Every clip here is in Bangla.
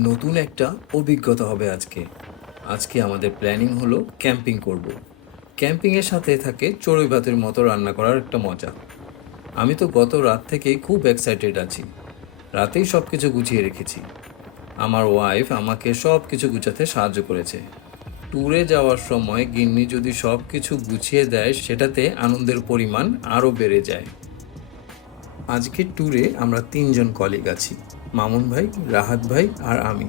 নতুন একটা অভিজ্ঞতা হবে আজকে। আজকে আমাদের প্ল্যানিং হলো ক্যাম্পিং করব। ক্যাম্পিংয়ের সাথে থাকে চড়ুই ভাতের মতো রান্না করার একটা মজা। আমি তো গত রাত থেকেই খুব এক্সাইটেড আছি। রাতেই সব কিছু গুছিয়ে রেখেছি। আমার ওয়াইফ আমাকে সব কিছু গুছাতে সাহায্য করেছে। ট্যুরে যাওয়ার সময় গিন্নি যদি সব কিছু গুছিয়ে দেয়, সেটাতে আনন্দের পরিমাণ আরও বেড়ে যায়। আজকের ট্যুরে আমরা তিনজন কলিগ আছি। মামুন ভাই, রাহাত ভাই আর আমি।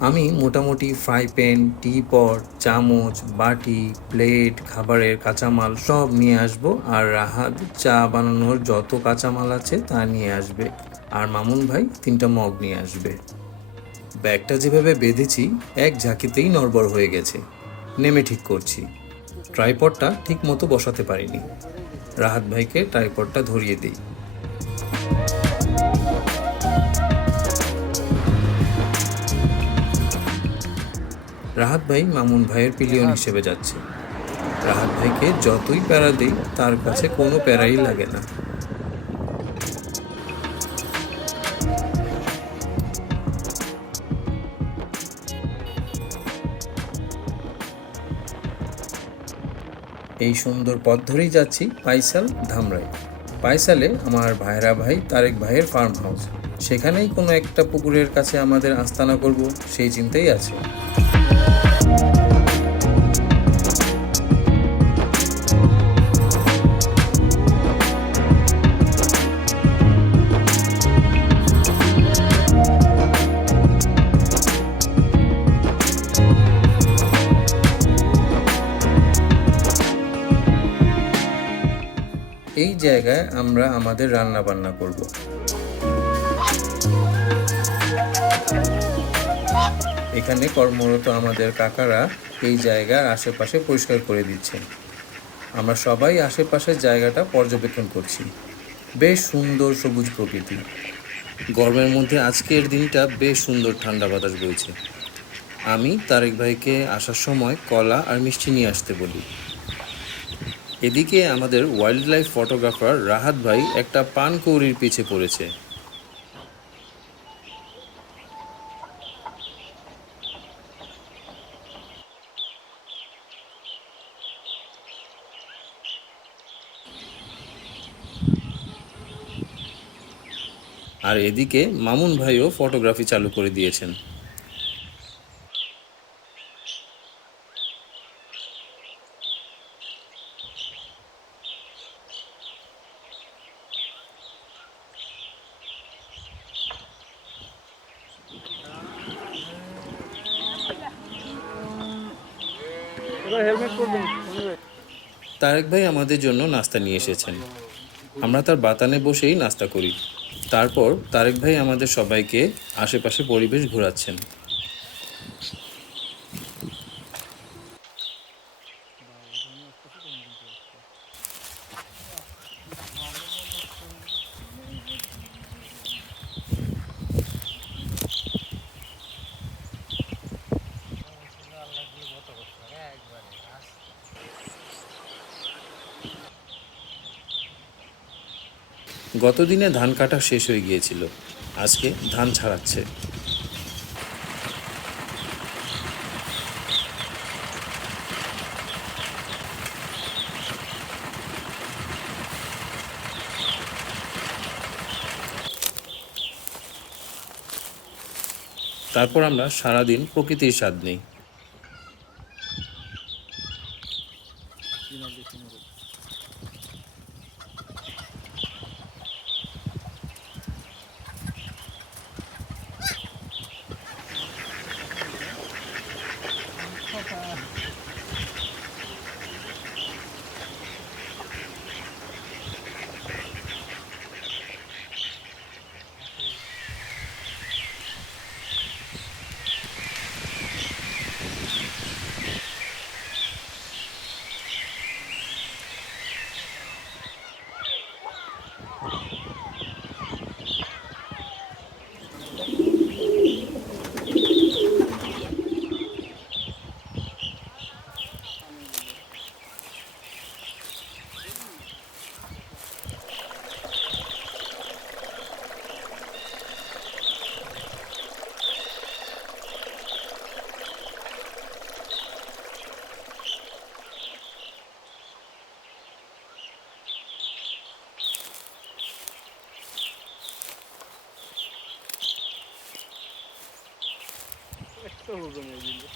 আমি মোটামুটি ফ্রাই প্যান, টি পট, চামচ, বাটি, প্লেট, খাবারের কাঁচামাল সব নিয়ে আসব আর রাহাত চা বানানোর যত কাঁচামাল আছে তা নিয়ে আসবে। আর মামুন ভাই তিনটা মগ নিয়ে আসবে। ব্যাগটা যেভাবে বেঁধেছি, এক ঝাঁকিতেই নড়বড় হয়ে গেছে। নেমে ঠিক করছি। ট্রাইপডটা ঠিক মতো বসাতে পারিনি। রাহাত ভাইকে ট্রাইপডটা ধরিয়ে দিই। রাহাত ভাই মামুন ভাইয়ের পিলিয়ন হিসেবে যাচ্ছে। রাহাত ভাইকে যতই প্যারা দিই তার কাছে কোনো প্যারাই লাগে না। এই সুন্দর পথ ধরেই যাচ্ছি পাইসাল ধামরাই। পাইসালে আমার ভাইরা ভাই তারেক ভাইয়ের ফার্ম হাউস সেখানেই কোনো একটা পুকুরের কাছে আমাদের আস্তানা করব সেই চিন্তাই আছে। এই জায়গায় আমরা আমাদের রান্না বান্না করব। এখানে কর্মরত আমাদের কাকারা এই জায়গার আশেপাশে পরিষ্কার করে দিচ্ছেন আমরা সবাই আশেপাশের জায়গাটা পর্যবেক্ষণ করছি। বেশ সুন্দর সবুজ প্রকৃতি। গরমের মধ্যে আজকের দিনটা বেশ সুন্দর ঠান্ডা বাতাস বইছে। আমি তারেক ভাইকে আসার সময় কলা আর মিষ্টি নিয়ে আসতে বলি। এদিকে আমাদের ওয়াইল্ড লাইফ ফটোগ্রাফার রাহাত ভাই একটা পান কৌড়ির পিছে পড়েছে। আর এদিকে মামুন ভাইও ফটোগ্রাফি চালু করে দিয়েছেন। তারেক ভাই আমাদের জন্য নাস্তা নিয়ে এসেছেন। আমরা তার বাতানে বসেই নাস্তা করি। তারপর তারেক ভাই আমাদের সবাইকে আশেপাশে পরিবেশ ঘোরাচ্ছেন। গতদিনে ধান কাটা শেষ হয়ে গিয়েছিল। আজকে ধান ছাড়াচ্ছে। তারপর আমরা সারাদিন প্রকৃতির স্বাদ নেই। Uh, তো হবে না এগুলো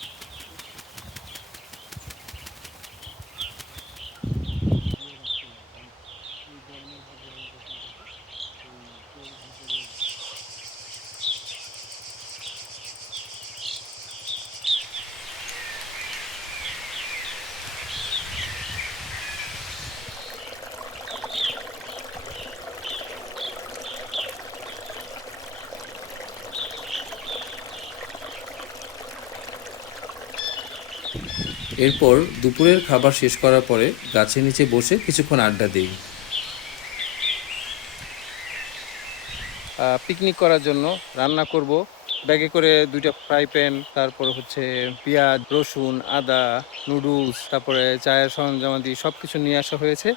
এরপর দুপুরের খাবার শেষ করার পরে গাছের নিচে বসে কিছুক্ষণ আড্ডা দিই। পিকনিক করার জন্য রান্না করব। ব্যাগে করে দুইটা ফ্রাই প্যান তারপর হচ্ছে পেঁয়াজ, রসুন, আদা নুডলস তারপরে চায়ের সরঞ্জামাদি সব কিছু নিয়ে আসা হয়েছে।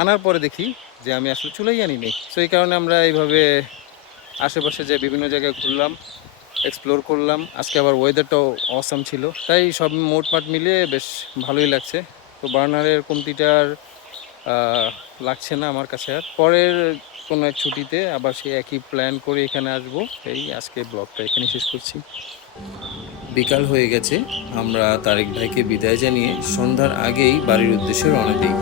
আনার পরে দেখি যে আমি আসলে চুলাই আনিনি এই কারণে আমরা এইভাবে আশেপাশে যে বিভিন্ন জায়গায় ঘুরলাম এক্সপ্লোর করলাম। আজকে আবার ওয়েদারটাও অসাম ছিল। তাই সব মোটমাট মিলিয়ে বেশ ভালোই লাগছে। তো বার্নারের কমতিটার লাগছে না আমার কাছে আর। পরের কোনো এক ছুটিতে আবার সেই একই প্ল্যান করে এখানে আসব। এই আজকে ব্লগটা এখানে শেষ করছি। বিকাল হয়ে গেছে। আমরা তারেক ভাইকে বিদায় জানিয়ে সন্ধ্যার আগেই বাড়ির উদ্দেশ্যে রওনা দিই।